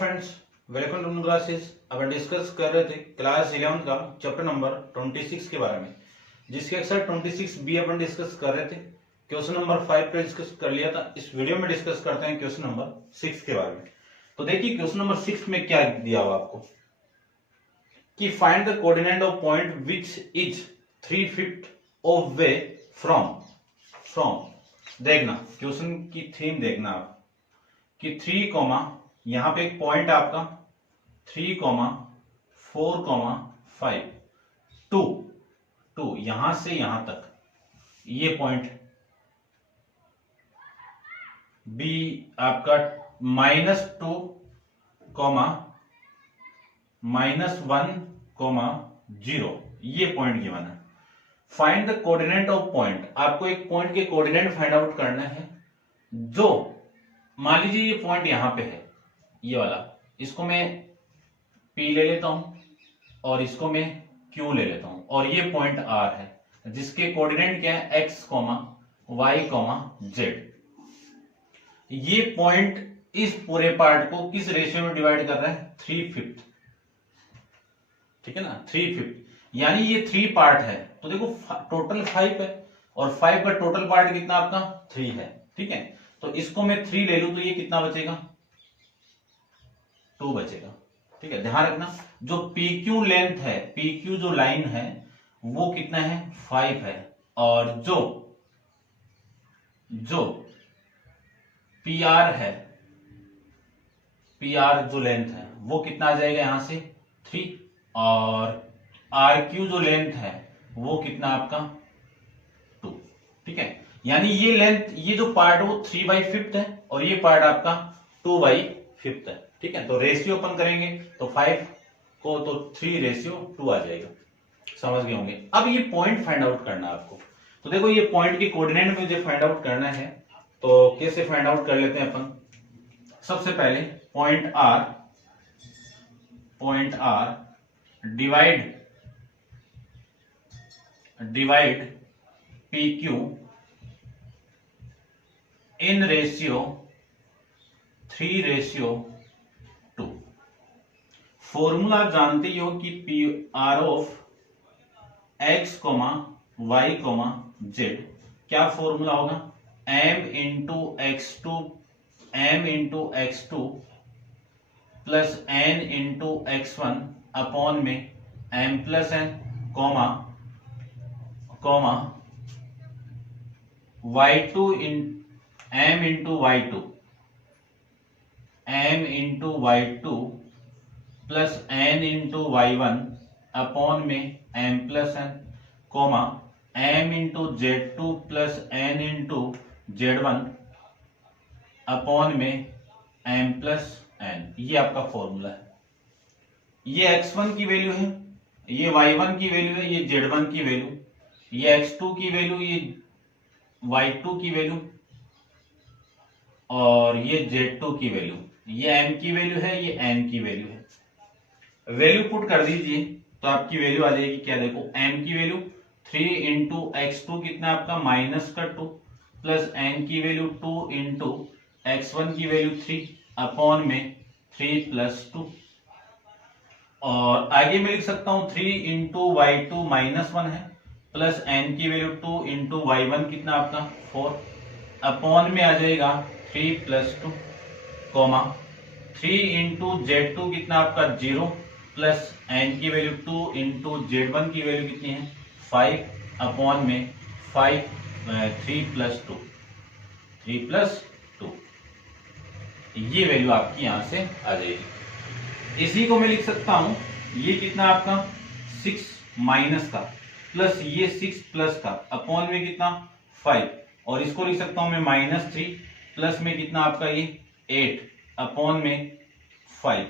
Friends, welcome to classes. अब discuss कर रहे थे क्लास 11 का चैप्टर नंबर 26 के बारे में, जिसके एक्सरसाइज 26 बी अपन डिस्कस कर रहे थे। क्वेश्चन नंबर 5 पे डिस्कस कर लिया था। इस वीडियो में डिस्कस करते हैं क्वेश्चन नंबर 6 के बारे में। तो देखिए क्वेश्चन नंबर 6 में क्या दिया हुआ आपको कि find the coordinate of point which is 3/5 of way from देखना क्वेश्चन की थीम देखना आप कि 3, यहां पे एक पॉइंट है आपका 3, 4, 5, 2 यहां से यहां तक ये पॉइंट बी आपका -2, -1, 0 ये पॉइंट गिवन है। Find the coordinate of point, आपको एक पॉइंट के कोऑर्डिनेट फाइंड आउट करना है। जो मान लीजिए ये पॉइंट यहां पे है, ये वाला, इसको मैं P ले लेता हूं और इसको मैं Q ले लेता हूं, और ये पॉइंट R है जिसके कोऑर्डिनेट क्या है X, Y, Z। ये पॉइंट इस पूरे पार्ट को किस रेशियो में डिवाइड कर रहा है? 3/5, ठीक है ना, 3/5, यानी ये 3 पार्ट है। तो देखो टोटल 5 है और 5 का टोटल पार्ट कितना आपका 3 है, ठीक है। तो इसको मैं 3 ले लूं तो ये कितना बचेगा? 2 बचेगा, ठीक है। ध्यान रखना जो PQ लेंथ है, PQ जो लाइन है वो कितना है? 5 है, और जो PR है, PR जो लेंथ है वो कितना आ जाएगा यहां से? 3, और RQ जो लेंथ है वो कितना आपका? 2, ठीक है। यानी ये लेंथ, ये जो पार्ट है वो 3/5 है और ये पार्ट आपका 2/5 है, ठीक है। तो रेशियो अपन करेंगे तो 5 को तो 3:2 आ जाएगा, समझ गए होंगे। अब ये पॉइंट फाइंड आउट करना है आपको। तो देखो ये पॉइंट के कोऑर्डिनेट में मुझे फाइंड आउट करना है, तो कैसे फाइंड आउट कर लेते हैं अपन। सबसे पहले point R divide PQ in ratio 3:2। Formula आप जानते ही हो कि PR of X, Y, Z क्या फॉर्मूला होगा? M into X2 plus N into X1 upon में M plus N, M into Y2 plus N into Y1 upon में M plus N, M into Z2 plus N into Z1 upon में M plus N। ये आपका formula है। ये X1 की value है, ये Y1 की वैल्यू है, ये Z1 की वैल्यू, ये X2 की वैल्यू, ये Y2 की वैल्यू, और ये Z2 की वैल्यू, ये M की वैल्यू है, ये N की वैल्यू है। वैल्यू पुट कर दीजिए तो आपकी वैल्यू आ जाएगी क्या? देखो M की वैल्यू 3 इंटू X2 कितना आपका -2 प्लस N की वैल्यू 2 इंटू X1 की वैल्यू 3 अपॉन में 3 + 2, और आगे मैं लिख सकता हूं 3 इंटू Y2 -1 है प्लस N की वैल्यू 2 इंटू Y1 कितना आपका 4 अपॉन में आ जाएगा 3 + 2, 3 इंटू Z2 कितना आपका 0 प्लस N की वैल्यू 2 इंटू Z1 की वैल्यू कितनी है 5 अपॉन में 3 + 2, ये वैल्यू आपकी यहां से आ जाएगी। इसी को मैं लिख सकता हूं, ये कितना आपका 6 माइनस का प्लस ये 6 प्लस का अपॉन में कितना 5, और इसको लिख सकता हूं मैं -3 प्लस में कितना आपका ये 8 अपॉन में 5,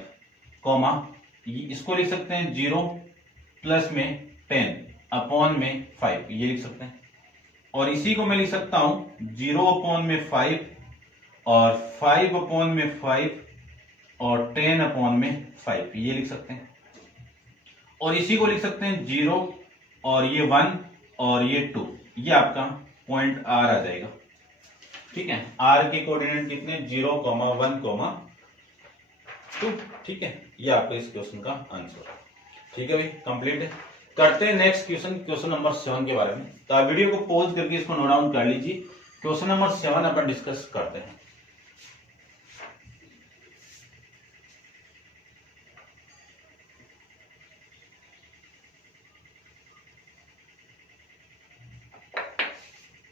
इसको लिख सकते हैं 0 प्लस में 10 अपॉन में 5, ये लिख सकते हैं। और इसी को मैं लिख सकता हूं 0 अपॉन में 5 और 5 अपॉन में 5 और 10 अपॉन में 5, ये लिख सकते हैं। और इसी को लिख सकते हैं 0 और ये 1 और ये 2, ये आपका पॉइंट R आ जाएगा, ठीक है। R के कोऑर्डिनेट कितने? 0, 1, 2। ठीक है, ये आपके इस क्वेश्चन का आंसर। ठीक है भाई, कंप्लीट है। करते हैं नेक्स्ट क्वेश्चन, क्वेश्चन नंबर 7 के बारे में। तो आप वीडियो को पॉज करके इसको नोट डाउन कर लीजिए। क्वेश्चन नंबर 7 अपन डिस्कस करते हैं।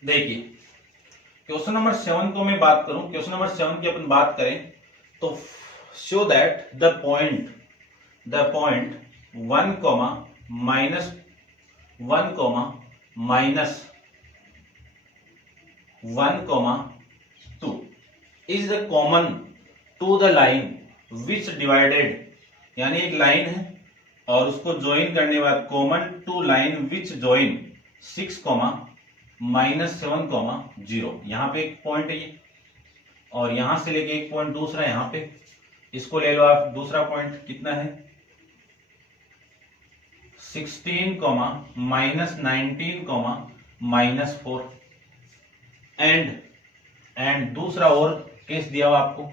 देखिए क्वेश्चन नंबर 7 को मैं बात करूं, क्वेश्चन नंबर 7 की अपन बात करें तो show that the point 1 comma minus 1 comma minus 1 comma 2 is the common to the line which divided, यानी एक लाइन है और उसको ज्वाइन करने के बाद common to line which join 6 comma minus 7 comma 0। यहां पे एक पॉइंट है ये, और यहां से लेके एक पॉइंट दूसरा यहां पे, इसको ले लो आप। दूसरा पॉइंट कितना है 16 comma minus 19 comma minus 4 and दूसरा और केस दिया हुआ आपको।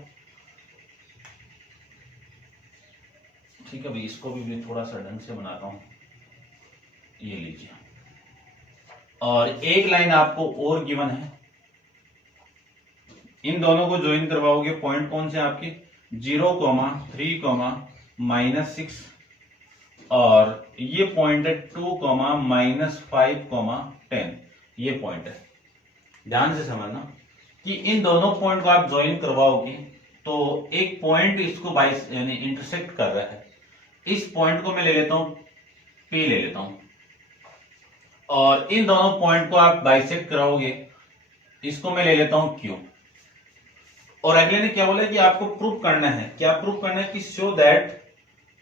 ठीक है भाई, इसको भी मैं थोड़ा सा ढंग से बनाता हूं, ये लीजिए। और एक लाइन आपको और गिवन है, इन दोनों को ज्वाइन करवाओगे। पॉइंट कौन से आपके 0 कॉमा 3 कॉमा माइनस 6 और ये पॉइंट है 2 कॉमा माइनस 5 कॉमा 10। ये पॉइंट है, ध्यान से समझना कि इन दोनों पॉइंट को आप ज्वाइन करवाओगे तो एक पॉइंट इसको बाइस यानी इंटरसेक्ट कर रहा है। इस पॉइंट को मैं ले लेता हूं P ले लेता हूं, और इन दोनों पॉइंट को आप बाइसेक्ट कराओगे, इसको मैं ले लेता हूं Q। और अगले ने क्या बोला कि आपको प्रूफ करना है, क्या प्रूफ करना है कि show that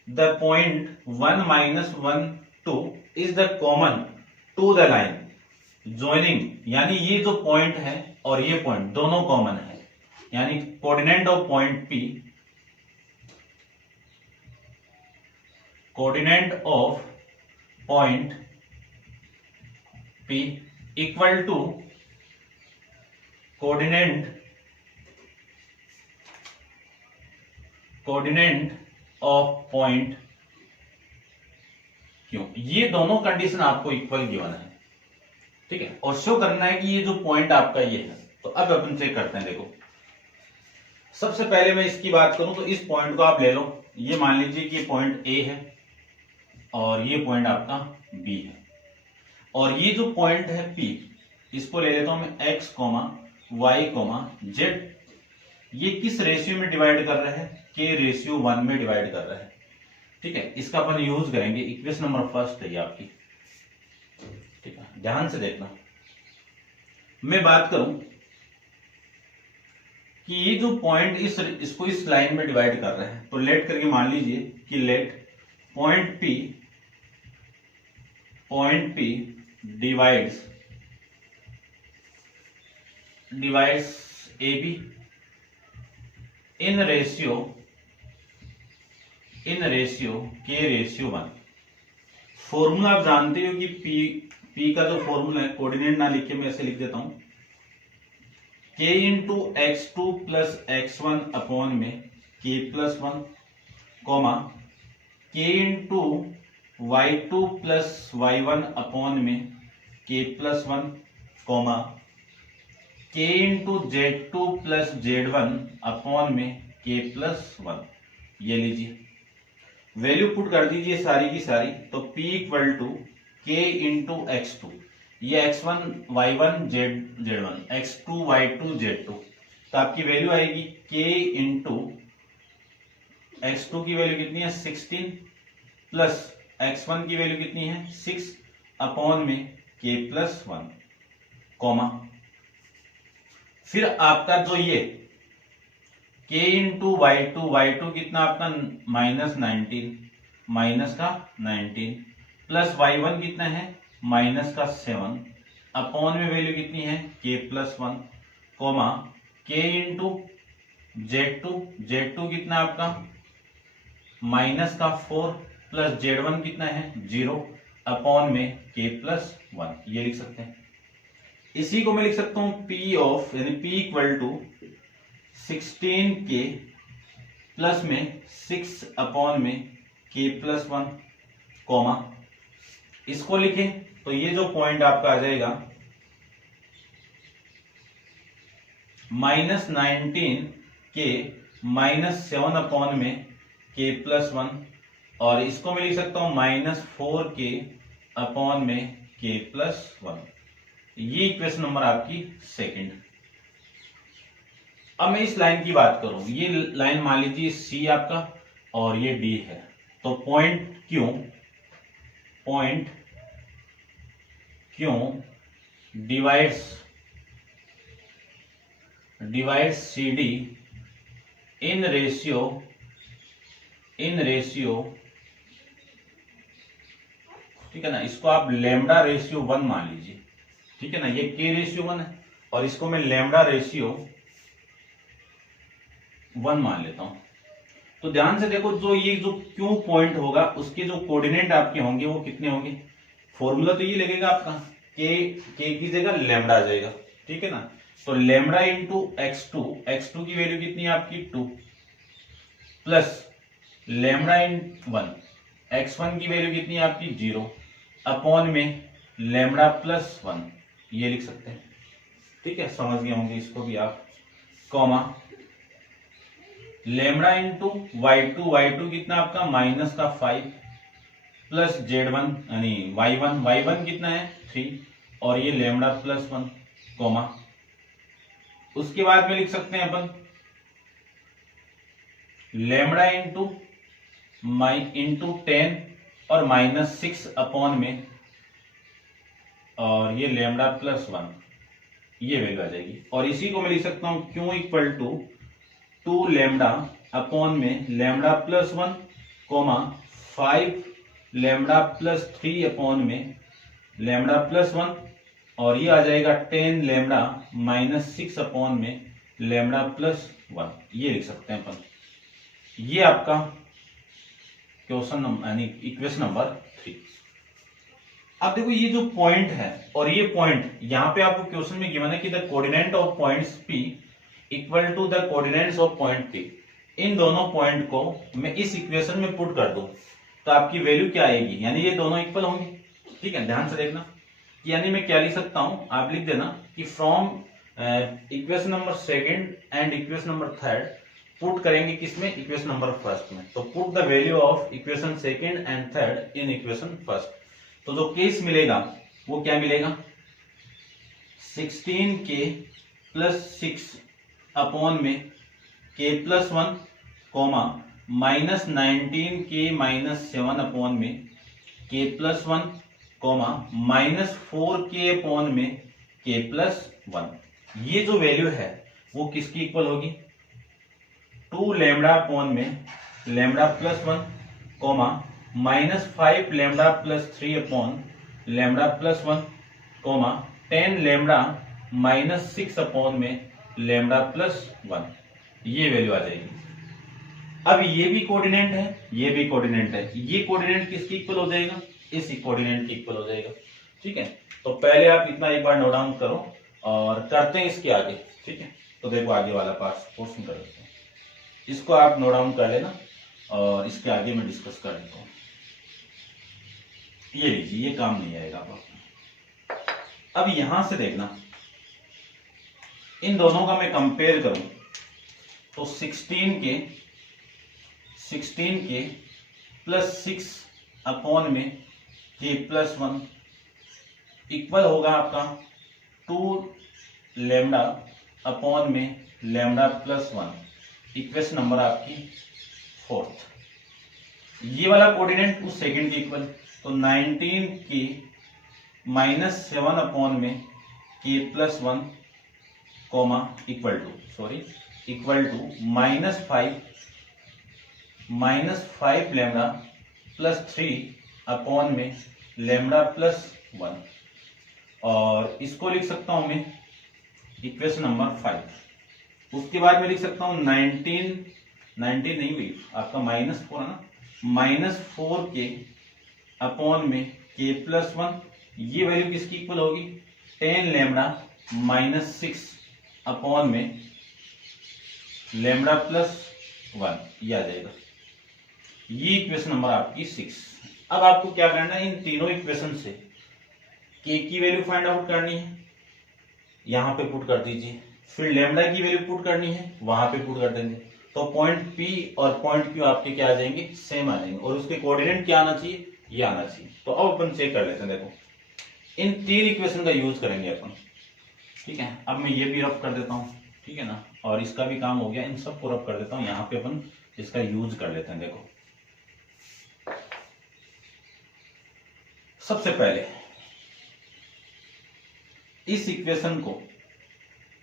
the point 1 minus 1 2 is the common to the line joining, यानी ये जो पॉइंट है और ये पॉइंट दोनों कॉमन है, यानी coordinate of point P, coordinate of point P equal to coordinate of point Q। ये दोनों कंडीशन आपको इक्वल गिवन है। ठीक है, और शो करना है कि ये जो पॉइंट आपका ये है। तो अब अपन चेक करते हैं। देखो सबसे पहले मैं इसकी बात करूं तो इस पॉइंट को आप ले लो, ये मान लीजिए कि ये पॉइंट A है और ये पॉइंट आपका B है, और ये जो पॉइंट है P, इसको ले लेता हूं मैं x, y, z। ये किस रेशियो में डिवाइड कर रहा है, K रेशियो 1 में डिवाइड कर रहा है। ठीक है, इसका अपन यूज करेंगे। इक्वेशन नंबर फर्स्ट है ये आपकी। ठीक है, ध्यान से देखना। मैं बात करूं कि ये जो पॉइंट इसको इस लाइन में डिवाइड कर रहा है, तो लेट करके मान लीजिए कि let point P divides AB in ratio K ratio 1। Formula आप जानते हो कि P का जो फॉर्मूला है, कोऑर्डिनेट ना लिख के मैं ऐसे लिख देता हूं, K into x2 plus x1 upon में K plus 1, comma K into y2 plus y1 upon में K plus 1, comma K into z2 plus z1 upon में K प्लस 1। ये लीजिए, वैल्यू पुट कर दीजिए सारी की सारी, तो P equal to K into x2, ये x1 y1 z1, x2 y2 z2, तो आपकी वैल्यू आएगी K इंटू x2 की वैल्यू कितनी है 16 प्लस x1 की वैल्यू कितनी है 6 अपॉन में K प्लस 1, कॉमा फिर आपका जो ये K इंटू y2 कितना आपका -19, माइनस का 19 प्लस y1 कितना है माइनस का 7 अपॉन में वैल्यू कितनी है K plus 1, comma K into Z2 कितना आपका माइनस का 4 प्लस Z1 कितना है 0 अपॉन में K प्लस 1। ये लिख सकते हैं। इसी को मैं लिख सकता हूं P ऑफ, यानी P equal to 16K plus में 6 अपॉन में k प्लस 1 कॉमा, इसको लिखें तो ये जो पॉइंट आपका आ जाएगा -19 के -7 अपॉन में k प्लस 1, और इसको मैं लिख सकता हूं -4k अपॉन में k प्लस 1। ये इक्वेशन नंबर आपकी सेकंड। अब मैं इस लाइन की बात करूं, ये लाइन मान लीजिए C आपका और ये D है, तो point Q divides CD in ratio ठीक है ना, इसको आप लैम्डा रेशियो 1 मान लीजिए, ठीक है ना, ये K रेशियो 1 है और इसको मैं लैम्डा रेशियो 1 मान लेता हूं। तो ध्यान से देखो, ये जो Q पॉइंट होगा उसके जो कोऑर्डिनेट आपके होंगे वो कितने होंगे, फॉर्मूला तो ये लगेगा आपका K की जगह लैम्डा आ जाएगा, ठीक है ना। तो लैम्डा इंटू x2 की वैल्यू कितनी है आपकी 2, प्लस लैम्डा इन 1 x1 की वैल्यू कितनी है आपकी 0 अपॉन में लैम्डा प्लस 1, ये लिख सकते हैं, ठीक है, समझ गए होंगे इसको भी आप, कॉमा लैम्डा इंटू y2 कितना आपका -5 प्लस z1 यानी y1 कितना है 3 और ये लैम्डा प्लस 1 कॉमा, उसके बाद में लिख सकते हैं अपन लैम्डा इंटू 10 और -6 अपॉन में और ये लैम्डा प्लस 1, ये वैल्यू आ जाएगी। और इसी को मैं लिख सकता हूं Q equal to 2 lambda upon में lambda plus 1 comma 5 lambda plus 3 upon में लैम्डा प्लस 1 और ये आ जाएगा 10 लैम्डा -6 अपॉन में लैम्डा प्लस 1, ये लिख सकते हैं अपन। ये आपका क्वेश्चन नंबर यानी इक्वेशन नंबर 3। अब देखो ये जो पॉइंट है और ये पॉइंट यहां पे आपको क्वेश्चन में गिवन है कि the coordinate of points P equal to the coordinates of point P, इन दोनों पॉइंट को मैं इस इक्वेशन में पुट कर दूं तो आपकी वैल्यू क्या आएगी, यानी ये दोनों इक्वल होंगे, ठीक है, ध्यान से देखना। यानी मैं क्या लिख सकता हूं, आप लिख देना कि from equation number second and equation number third put करेंगे किसमें, इक्वेशन नंबर फर्स्ट में। तो put the value of equation second and third in equation first. तो जो केस मिलेगा वो क्या मिलेगा, 16k प्लस 6 अपॉन में k plus 1 comma -19k -7 upon में k plus 1 comma -4k upon में k प्लस 1। ये जो वैल्यू है वो किसकी इक्वल होगी, 2 लैम्डा अपॉन में lambda plus 1 comma -5 lambda plus 3 upon lambda plus 1 comma 10 lambda -6 upon में लैम्डा प्लस 1, ये वैल्यू आ जाएगी। अब ये भी कोऑर्डिनेट है, ये भी कोऑर्डिनेट है, ये कोऑर्डिनेट किसकी इक्वल हो जाएगा, इस कोऑर्डिनेट की इक्वल हो जाएगा, ठीक है। तो पहले आप इतना एक बार नोट डाउन करो और करते हैं इसके आगे, ठीक है। तो देखो आगे वाला पार्ट क्वेश्चन कर लेते हैं, इसको आप नोट डाउन कर लेना और इसके आगे मैं डिस्कस कर लेता हूँ। ये लीजिए, ये काम नहीं आएगा आपको। अब यहां से देखना, इन दोनों का मैं कंपेयर करूं तो 16k प्लस 6 अपॉन में k प्लस 1 इक्वल होगा आपका 2 लैम्डा अपॉन में लैम्डा प्लस 1, इक्वेशन नंबर आपकी 4th। ये वाला कोऑर्डिनेट उस सेकंड के इक्वल, तो 19k -7 अपॉन में k plus 1 comma equal to -5 lambda plus 3 upon में लैम्डा प्लस 1, और इसको लिख सकता हूं मैं इक्वेशन नंबर 5। उसके बाद में लिख सकता हूं 19 नहीं भी आपका -4 है ना, -4k अपॉन में k प्लस 1, ये वैल्यू किसकी इक्वल होगी, 10 लैम्डा -6 अपॉन में लैम्डा प्लस 1, ये आ जाएगा। ये इक्वेशन नंबर आपकी 6। अब आपको क्या करना है, इन तीनों इक्वेशन से के की वैल्यू फाइंड आउट करनी है, यहां पे पुट कर दीजिए। फिर लेमडा की वैल्यू पुट करनी है, वहां पे पुट कर देंगे। तो पॉइंट पी और पॉइंट क्यू आपके क्या आ जाएंगे, सेम आ जाएंगे, और उसके कोऑर्डिनेट क्या आना चाहिए, ये आना चाहिए। तो अब अपन चेक कर लेते हैं। देखो इन 3 इक्वेशन का यूज करेंगे अपन, ठीक है। अब मैं ये भी रब कर देता हूं, ठीक है ना, और इसका भी काम हो गया, इन सब को रब कर देता हूं। यहाँ पे अपन इसका यूज कर लेते हैं। देखो सबसे पहले इस इक्वेशन को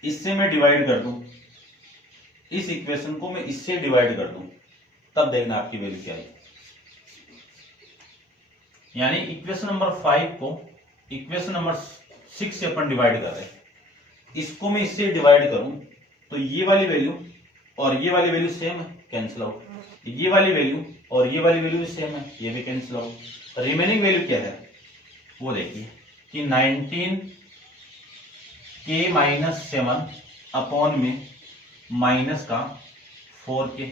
इससे मैं डिवाइड कर दूं, इस इक्वेशन को मैं इससे डिवाइड कर दूं, तब देखना आपकी वैल्यू क्या है। यानी इक्वेशन नंबर 5 को इक्वेशन नंबर 6 से अपन डिवाइड कर रहे हैं, इसको मैं इससे डिवाइड करूं तो ये वाली वैल्यू और ये वाली वैल्यू सेम है, कैंसिल आउट। ये वाली वैल्यू और ये वाली वैल्यू भी सेम है, ये भी कैंसिल आउट। रिमेनिंग वैल्यू क्या है वो देखिए कि 19 के माइनस 7 अपॉन में माइनस का 4k,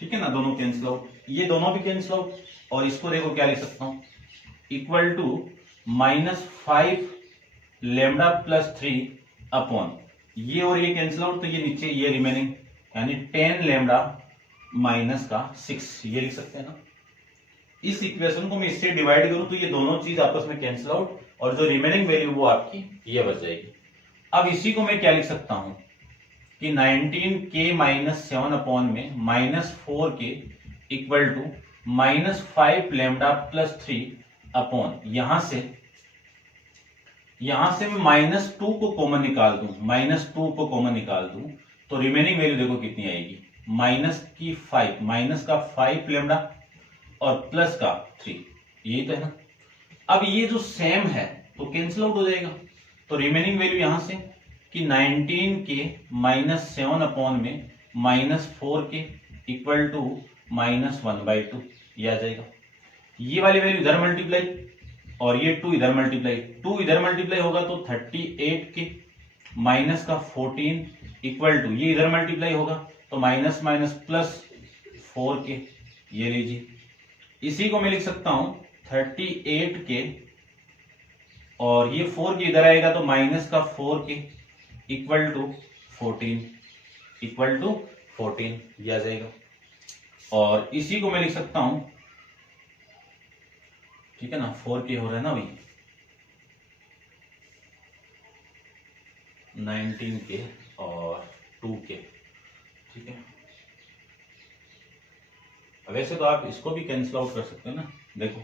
ठीक है ना, दोनों कैंसिल आउट, ये दोनों भी कैंसिल आउट। और इसको देखो क्या लिख सकता हूं, equal to -5 lambda plus 3 upon ये और ये कैंसिल आउट, तो ये नीचे ये रिमेनिंग, यानी 10 लेमडा माइनस का 6, ये लिख सकते हैं ना। इस इक्वेशन को मैं इससे डिवाइड करूं तो ये दोनों चीज आपस में कैंसिल आउट, और जो रिमेनिंग वैल्यू वो आपकी ये बच जाएगी। अब इसी को मैं क्या लिख सकता हूं कि 19 के माइनस 7 अपॉन में -4k equal to -5 lambda plus 3 upon, यहां से मैं -2 को कॉमन निकाल दूं, -2 को कॉमन निकाल दूं तो रिमेनिंग वैल्यू देखो कितनी आएगी, माइनस का 5 लेमडा और प्लस का 3, यही तो है ना। अब ये जो सेम है तो कैंसिल आउट हो जाएगा, तो रिमेनिंग वैल्यू यहां से कि 19 के -7 अपॉन में -4k इक्वल टू -1/2, ये आ जाएगा। ये वाली वैल्यू इधर मल्टीप्लाई और ये 2 इधर मल्टीप्लाई, 2 इधर मल्टीप्लाई होगा तो 38k माइनस का 14 इक्वल टू ये इधर मल्टीप्लाई होगा तो माइनस माइनस प्लस 4k, ये लीजिए। इसी को मैं लिख सकता हूं 38k और ये 4k इधर आएगा तो माइनस का 4k इक्वल टू 14, ये आ जाएगा। और इसी को मैं लिख सकता हूं, ठीक है ना, 4k हो रहा है ना भाई, 19k और 2k, ठीक है। वैसे तो आप इसको भी कैंसिल आउट कर सकते हैं ना, देखो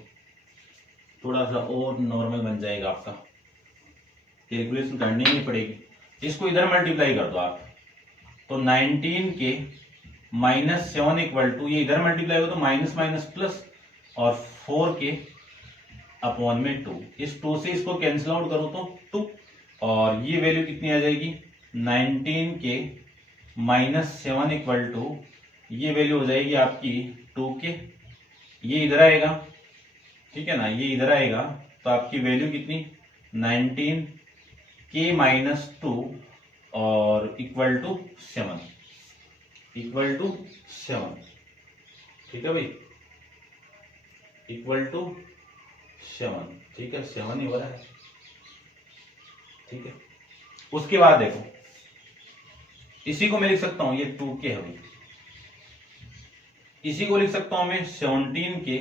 थोड़ा सा और नॉर्मल बन जाएगा आपका, कैलकुलेशन करनी नहीं पड़ेगी। इसको इधर मल्टीप्लाई कर दो आप, तो 19k -7 इक्वल टू ये इधर मल्टीप्लाई हो तो माइनस माइनस प्लस और 4k अपॉन में 2, इस 2 से इसको कैंसिल आउट करो तो 2, और ये वैल्यू कितनी आ जाएगी 19k -7 इक्वल टू ये वैल्यू हो जाएगी आपकी 2k, ये इधर आएगा, ठीक है ना, ये इधर आएगा तो आपकी वैल्यू कितनी 19k -2 और इक्वल टू 7, ठीक है भाई, इक्वल टू 7, ठीक है, 7 ही हो रहा है, ठीक है। उसके बाद देखो इसी को मैं लिख सकता हूं, ये 2k है भाई, इसी को लिख सकता हूं मैं 17k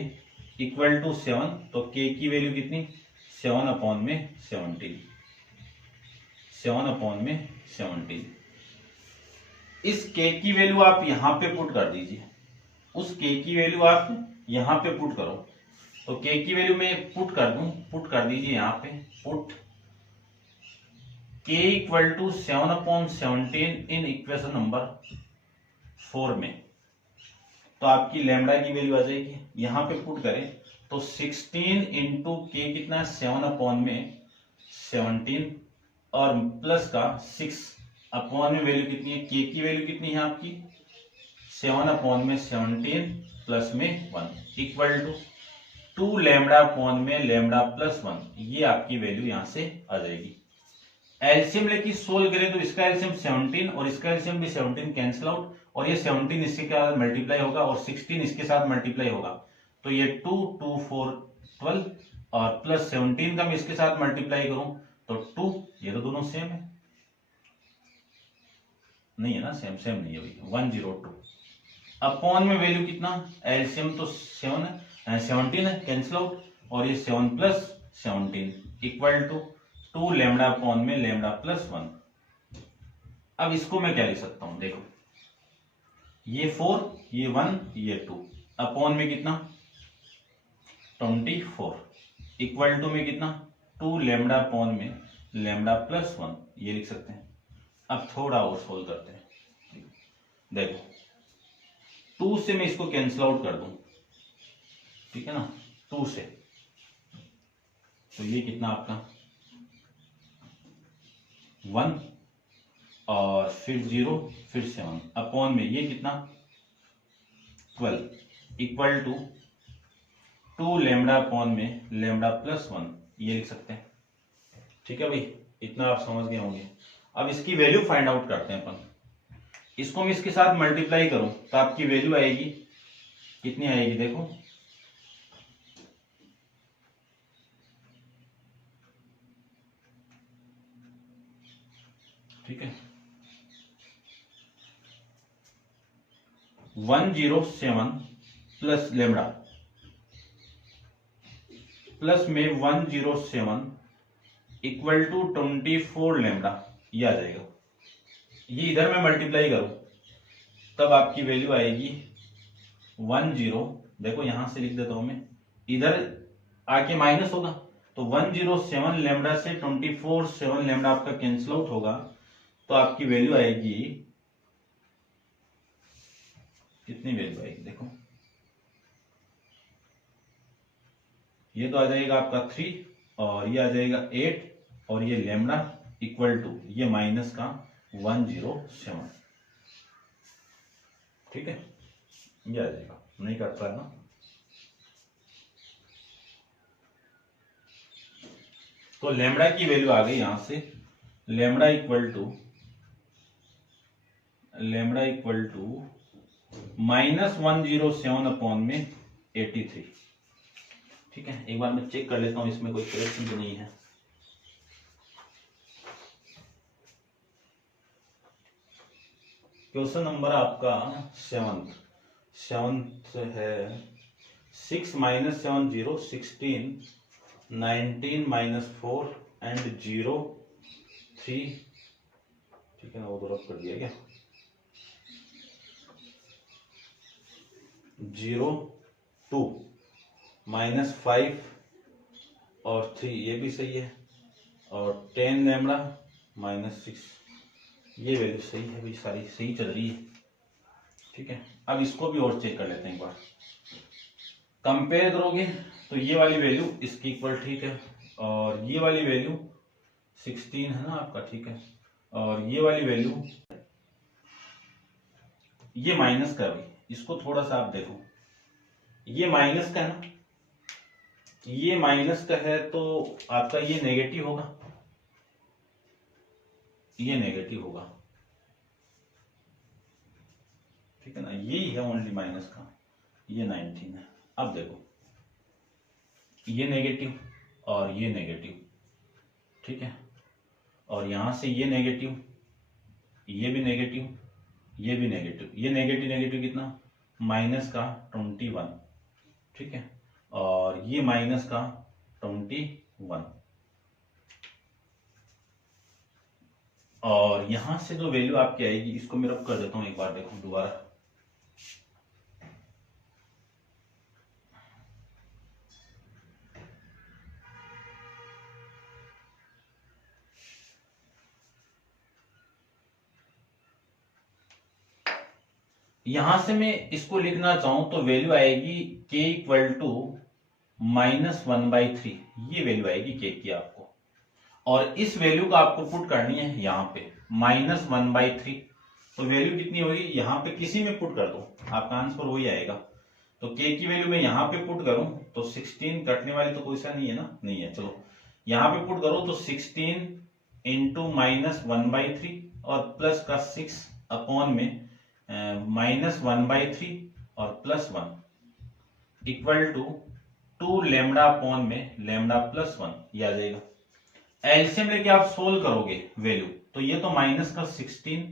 इक्वल टू 7, तो k की वैल्यू कितनी 7 अपॉन में 17, इस k की वैल्यू आप यहां पे पुट कर दीजिए, उस k की वैल्यू आप यहां पे पुट करो, तो k की वैल्यू मैं पुट कर दूं, पुट कर दीजिए यहां पे, put k equal to 7/17 in equation number 4 में, तो आपकी लैम्डा की वैल्यू आ जाएगी, यहां पे पुट करें तो 16 इंटू के कितना 7 अपॉन में 17 और प्लस का 6 अपॉन में वैल्यू कितनी है, के की वैल्यू कितनी है आपकी 7 अपॉन में 17 प्लस में 1 इक्वल टू 2 लैम्डा अपॉन में लैम्डा प्लस 1, ये आपकी वैल्यू यहां से आ जाएगी। एलसीएम लेके सोल्व करें तो इसका एलसीएम 17 और इसका एलसीएम भी 17 कैंसिल आउट, और ये 17 इसके साथ मल्टीप्लाई होगा और 16 इसके साथ मल्टीप्लाई होगा, तो ये 2 2 4 12 और प्लस 17 का मैं इसके साथ मल्टीप्लाई करूं तो 2, ये तो दोनों सेम है, नहीं है ना, सेम सेम नहीं है भाई, 102 अपॉन में वैल्यू कितना, एलसीएम तो 7 है, 17 है, कैंसिल आउट, और ये 7 plus 17 equal to 2 lambda upon में लैम्डा प्लस 1। अब इसको मैं क्या लिख सकता हूं, देखो ये 4, ये 1, ये 2 अपॉन में कितना 24 इक्वल टू में कितना 2 लैम्डा अपॉन में लैम्डा प्लस 1, ये लिख सकते हैं। अब थोड़ा और सोल्व करते हैं, देखो 2 से मैं इसको कैंसिल आउट कर दूं, ठीक है ना, 2 से, तो ये कितना आपका 1 और फिर 0 फिर 7 अपॉन में ये कितना 12 इक्वल टू 2 लैम्डा अपॉन में लैम्डा प्लस 1, ये लिख सकते हैं। ठीक है भाई, इतना आप समझ गए होंगे। अब इसकी वैल्यू फाइंड आउट करते हैं अपन। इसको मैं इसके साथ मल्टीप्लाई करूं तो आपकी वैल्यू आएगी, कितनी आएगी देखो, ठीक है 107 प्लस लैम्डा प्लस में 107 इक्वल टू 24 लैम्डा, ये आ जाएगा। ये इधर में मल्टीप्लाई करूं तब आपकी वैल्यू आएगी 10, देखो यहां से लिख देता हूं मैं, इधर आके माइनस होगा तो 107 लैम्डा से 24 7 लैम्डा आपका कैंसिल आउट होगा, तो आपकी वैल्यू आएगी, कितनी वैल्यू आएगी देखो, ये तो आ जाएगा आपका 3 और ये आ जाएगा 8 और ये लैम्डा इक्वल टू ये माइनस का 107, ठीक है, ये आ जाएगा, नहीं कट रहा है ना। तो लैम्डा की वैल्यू आ गई यहां से, लैम्डा इक्वल टू -107 अपॉन में 83। ठीक है, एक बार मैं चेक कर लेता हूं इसमें कोई करेक्शन तो नहीं है। क्वेश्चन नंबर आपका 7th है 6 - 7 0 16 19 -4 एंड 0 3, ठीक है ना, वो तो रख कर दिया क्या, 0 2 -5 और 3, ये भी सही है, और 10 लैम्डा -6, ये वैल्यू सही है भाई, सारी सही चल रही है। ठीक है, अब इसको भी और चेक कर लेते हैं एक बार, कंपेयर करोगे तो ये वाली वैल्यू इसकी इक्वल, ठीक है, और ये वाली वैल्यू 16 है ना आपका, ठीक है, और ये वाली वैल्यू, ये माइनस का भी, इसको थोड़ा सा आप देखो, ये माइनस का है ना, ये माइनस का है तो आपका ये नेगेटिव होगा, ये नेगेटिव होगा, ठीक है ना, यही है ओनली माइनस का, ये 19 है। अब देखो ये नेगेटिव और ये नेगेटिव, ठीक है, और यहां से ये नेगेटिव, ये भी नेगेटिव, ये भी नेगेटिव, ये नेगेटिव नेगेटिव कितना माइनस का 21, ठीक है, और ये माइनस का 21, और यहां से जो वैल्यू आपकी आएगी, इसको मैं रब कर देता हूं एक बार, देखो दोबारा, यहां से मैं इसको लिखना चाहूं तो वैल्यू आएगी k इक्वल टू -1/3, ये वैल्यू आएगी k की आपको, और इस वैल्यू को आपको पुट करनी है यहाँ पे -1/3, तो वैल्यू कितनी होगी, यहाँ पे किसी में पुट कर दो, आपका आंसर वही आएगा। तो k की वैल्यू मैं यहाँ पे पुट करूं तो 16, कटने वाली तो कोई सा नहीं है ना, नहीं है, चलो यहाँ पे पुट करो तो 16 × -1/3 और प्लस का 6 अपॉन में -1/3 और +1 इक्वल टू 2 लैम्डा अपॉन में लैम्डा +1, ये आ जाएगा। एलसीएम लेके आप सोल्व करोगे वैल्यू, तो ये तो माइनस का 16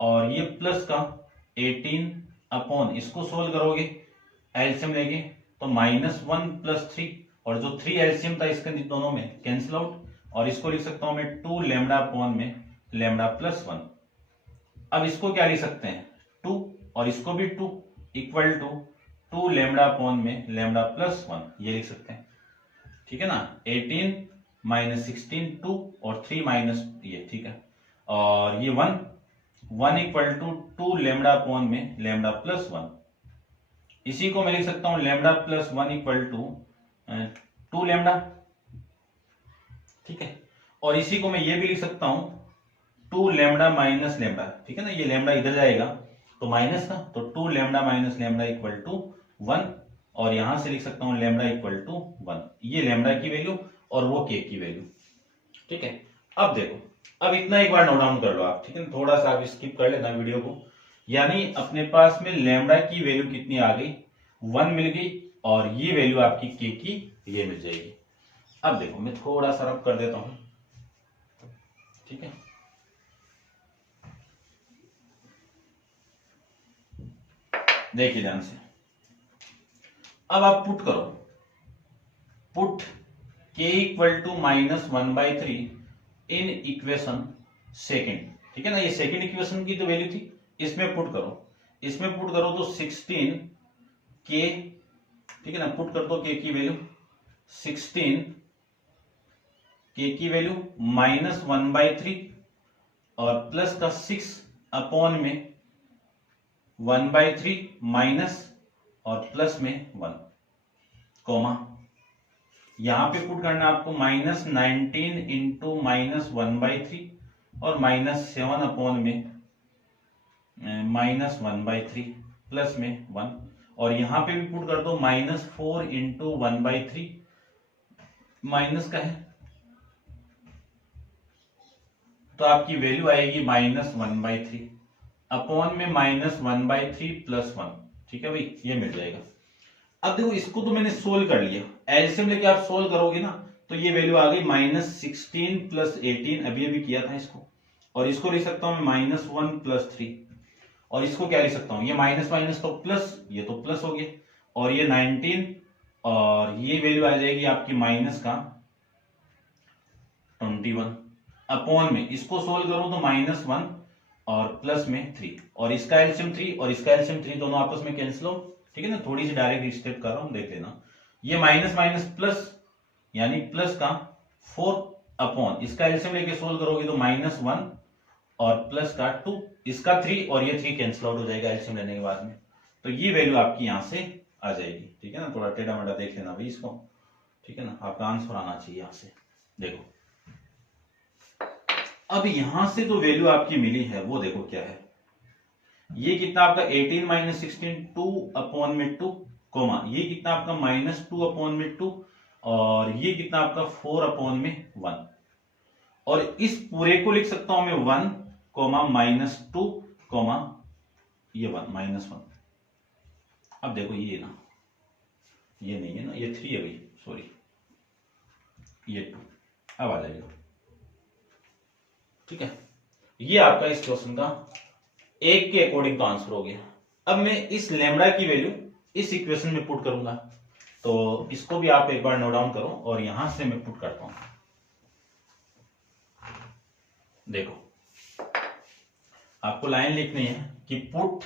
और ये प्लस का 18 अपॉन, इसको सोल्व करोगे एलसीएम लेके तो -1 + 3, और जो 3 एलसीएम था इसके दोनों में कैंसिल आउट, और इसको लिख सकता हूं मैं 2 लैम्डा अपॉन में लैम्डा +1। अब इसको क्या लिख सकते हैं 2, और इसको भी 2 इक्वल टू 2 लैम्डा अपॉन में लैम्डा +1, ये लिख सकते हैं। ठीक है ना, 18 - 16 2 और 3 माइनस ये, ठीक है, और ये 1 इक्वल टू 2 लैम्डा अपॉन में लैम्डा +1। इसी को मैं लिख सकता हूं लैम्डा +1 इक्वल टू 2 लैम्डा। ठीक है, और इसी को मैं ये भी लिख सकता हूं 2 लैम्डा माइनस लैम्डा। ठीक है ना, ये लैम्डा इधर जाएगा तो माइनस का, तो 2 lambda minus lambda equal to 1, और यहां से लिख सकता हूं लैम्डा इक्वल टू 1, ये लैम्डा की वैल्यू और वो के की वैल्यू। ठीक है, अब देखो, अब इतना एक बार नोट डाउन कर लो आप। ठीक है, थोड़ा सा आप स्किप कर लेना वीडियो को। यानी अपने पास में लैम्डा की वैल्यू कितनी आ गई, 1 मिल गई, और ये वैल्यू आपकी के की ये मिल जाएगी। अब देखो मैं थोड़ा सा रब कर देता हूं। ठीक है, देखिए ध्यान से, अब आप पुट करो, put k equal to -1/3 in equation second. ठीक है ना, ये सेकेंड इक्वेशन की तो वैल्यू थी, इसमें पुट करो, इसमें पुट करो तो 16 k, ठीक है ना, पुट कर दो k की वैल्यू 16 k की वैल्यू -1/3 और प्लस का 6 अपॉन में 1/3 माइनस और प्लस में 1, कॉमा, यहां पे पुट करना आपको -19 इंटू -1/3 और -7 अपॉन में -1/3 प्लस में 1, और यहां पे भी पुट कर दो -4 इंटू 1/3 माइनस का है, तो आपकी वैल्यू आएगी -1/3 अपॉन में -1/3 प्लस 1। ठीक है भाई, ये मिल जाएगा। अब देखो इसको तो मैंने सोल्व कर लिया, एलसीएम लेके आप सोल्व करोगे ना तो ये वैल्यू आ गई -16 + 18, अभी अभी किया था इसको, और इसको लिख सकता हूं मैं -1 + 3, और इसको क्या लिख सकता हूं, ये माइनस माइनस तो प्लस, ये तो प्लस हो गया, और ये 19, और ये वैल्यू आ जाएगी आपकी माइनस का 21 अपॉन में, इसको सोल्व करूं तो -1 और प्लस में 3, और इसका एलसीएम 3 और इसका एलसीएम 3 दोनों आपस में कैंसिल हो। ठीक है ना, थोड़ी सी डायरेक्ट स्टेप कर रहा हूं, देख लेना। ये माइनस माइनस प्लस, यानी प्लस का 4 अपॉन, इसका एलसीएम लेके सोल्व करोगे तो -1 और प्लस का 2, इसका 3 और ये 3 कैंसिल आउट हो जाएगा एलसीएम लेने के बाद में, तो ये वैल्यू आपकी यहां से आ जाएगी। ठीक है ना, थोड़ा टेढ़ा मेढ़ा देख लेना भाई इसको। ठीक है ना, आपका आंसर आना चाहिए यहां से। देखो अब यहां से जो वैल्यू आपकी मिली है वो देखो क्या है, ये कितना आपका 18 - 16 2 अपॉन में 2, कोमा, ये कितना आपका -2 अपॉन में 2, और ये कितना आपका 4 अपॉन में 1, और इस पूरे को लिख सकता हूं मैं 1, -2, ये 1 -1। अब देखो ये ना, ये नहीं है ना, ये 3 है भाई, सॉरी, ये 2, अब आ जाएगा। ठीक है, ये आपका इस क्वेश्चन का 1 के अकॉर्डिंग तो आंसर हो गया। अब मैं इस लैम्डा की वैल्यू इस इक्वेशन में पुट करूंगा, तो इसको भी आप एक बार नोट डाउन करो, और यहां से मैं पुट करता हूं। देखो आपको लाइन लिखनी है कि put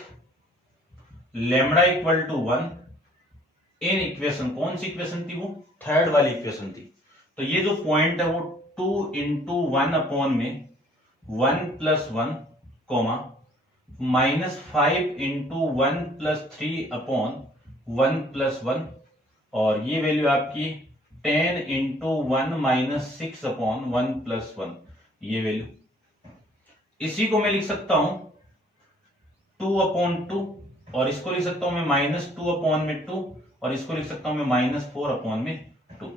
lambda equal to 1 in equation, कौन सी इक्वेशन थी वो, थर्ड वाली इक्वेशन थी, तो ये जो पॉइंट है वो 2 इंटू 1 अपॉन में 1 + 1, -5 इंटू 1 + 3 अपॉन 1 + 1, और ये वैल्यू आपकी 10 इंटू 1 - 6 अपॉन 1 + 1, ये वैल्यू। इसी को मैं लिख सकता हूं 2/2, और इसको लिख सकता हूं मैं -2 अपॉन में 2, और इसको लिख सकता हूं मैं -4 अपॉन में 2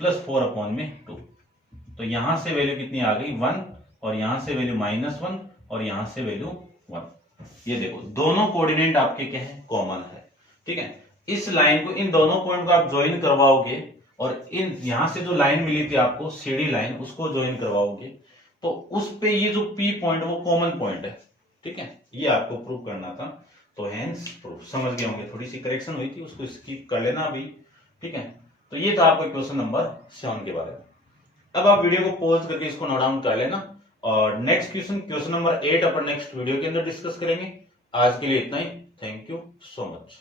प्लस 4 अपॉन में 2, तो यहां से वैल्यू कितनी आ गई 1, और यहां से वैल्यू -1, और यहां से वैल्यू 1, ये देखो दोनों कोऑर्डिनेट आपके क्या है, कॉमन है। ठीक है, इस लाइन को, इन दोनों पॉइंट को आप ज्वाइन करवाओगे और इन यहां से जो लाइन मिली थी आपको सीडी लाइन, उसको ज्वाइन करवाओगे तो उस पे ये जो पी पॉइंट वो कॉमन पॉइंट है। ठीक है, ये आपको प्रूव करना था, तो हेंस प्रूफ। समझ गए होंगे, थोड़ी सी करेक्शन हुई थी, उसको स्किप कर लेना अभी। ठीक है, तो ये था आपका क्वेश्चन नंबर 7 के बारे में। अब आप वीडियो को पॉज करके इसको नोट डाउन कर लेना और नेक्स्ट क्वेश्चन नंबर 8 अपन नेक्स्ट वीडियो के अंदर डिस्कस करेंगे। आज के लिए इतना ही। Thank you so much.